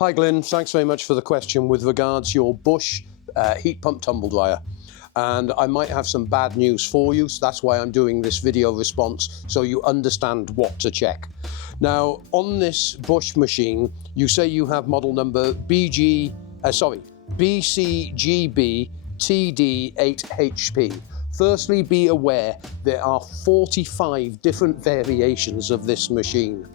Hi Glyn, thanks very much for the question with regards your Bosch heat pump tumble dryer. And I might have some bad news for you, so that's why I'm doing this video response, so you understand what to check. Now, on this Bosch machine, you say you have model number BCGBTD8HP. Firstly, be aware there are 45 different variations of this machine.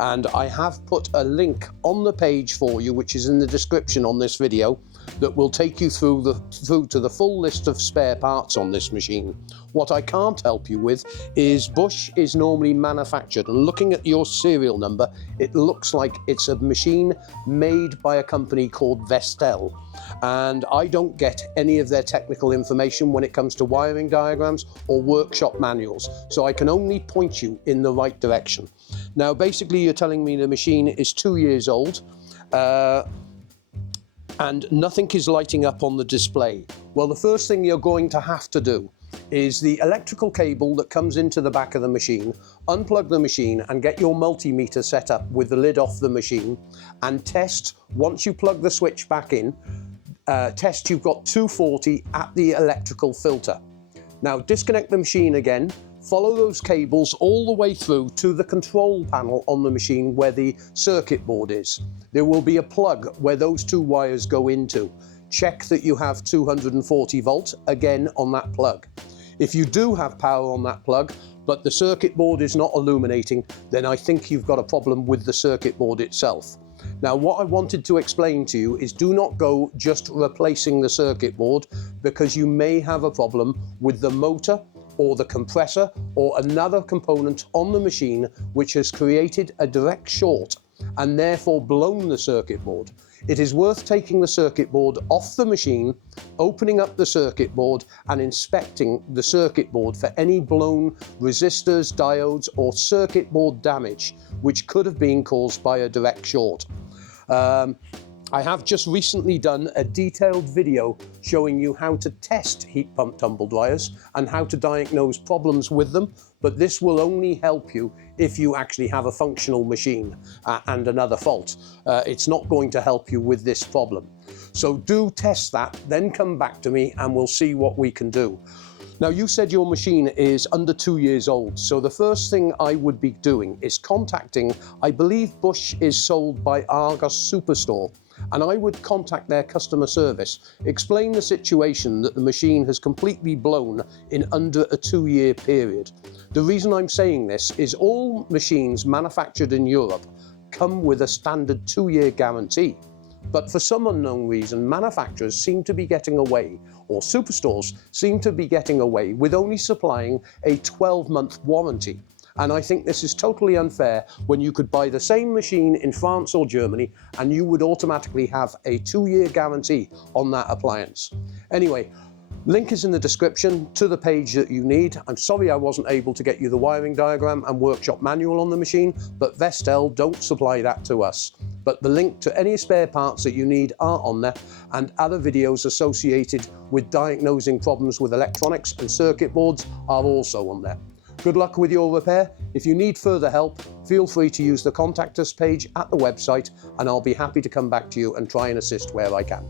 And I have put a link on the page for you, which is in the description on this video, that will take you through to the full list of spare parts on this machine. What I can't help you with is Bosch is normally manufactured, and looking at your serial number, it looks like it's a machine made by a company called Vestel. And I don't get any of their technical information when it comes to wiring diagrams or workshop manuals, so I can only point you in the right direction. Now, basically, you're telling me the machine is 2 years old, and nothing is lighting up on the display. Well, the first thing you're going to have to do is the electrical cable that comes into the back of the machine, unplug the machine and get your multimeter set up with the lid off the machine, and test, once you plug the switch back in, test you've got 240 at the electrical filter. Now disconnect the machine again, follow those cables all the way through to the control panel on the machine where the circuit board is. There will be a plug where those two wires go into. Check that you have 240 volts again on that plug. If you do have power on that plug, but the circuit board is not illuminating, then I think you've got a problem with the circuit board itself. Now, what I wanted to explain to you is do not go just replacing the circuit board, because you may have a problem with the motor or the compressor or another component on the machine which has created a direct short and therefore blown the circuit board. It is worth taking the circuit board off the machine, opening up the circuit board and inspecting the circuit board for any blown resistors, diodes or circuit board damage which could have been caused by a direct short. I have just recently done a detailed video showing you how to test heat pump tumble dryers and how to diagnose problems with them, but this will only help you if you actually have a functional machine and another fault. It's not going to help you with this problem. So do test that, then come back to me and we'll see what we can do. Now, you said your machine is under 2 years old, so the first thing I would be doing is contacting, I believe Bosch is sold by Argos Superstore, and I would contact their customer service, explain the situation that the machine has completely blown in under a 2-year period. The reason I'm saying this is all machines manufactured in Europe come with a standard 2-year guarantee. But for some unknown reason, manufacturers seem to be getting away, or superstores seem to be getting away with only supplying a 12-month warranty. And I think this is totally unfair when you could buy the same machine in France or Germany and you would automatically have a 2-year guarantee on that appliance. Anyway, link is in the description to the page that you need. I'm sorry I wasn't able to get you the wiring diagram and workshop manual on the machine, but Vestel don't supply that to us. But the link to any spare parts that you need are on there, and other videos associated with diagnosing problems with electronics and circuit boards are also on there. Good luck with your repair. If you need further help, feel free to use the contact us page at the website, and I'll be happy to come back to you and try and assist where I can.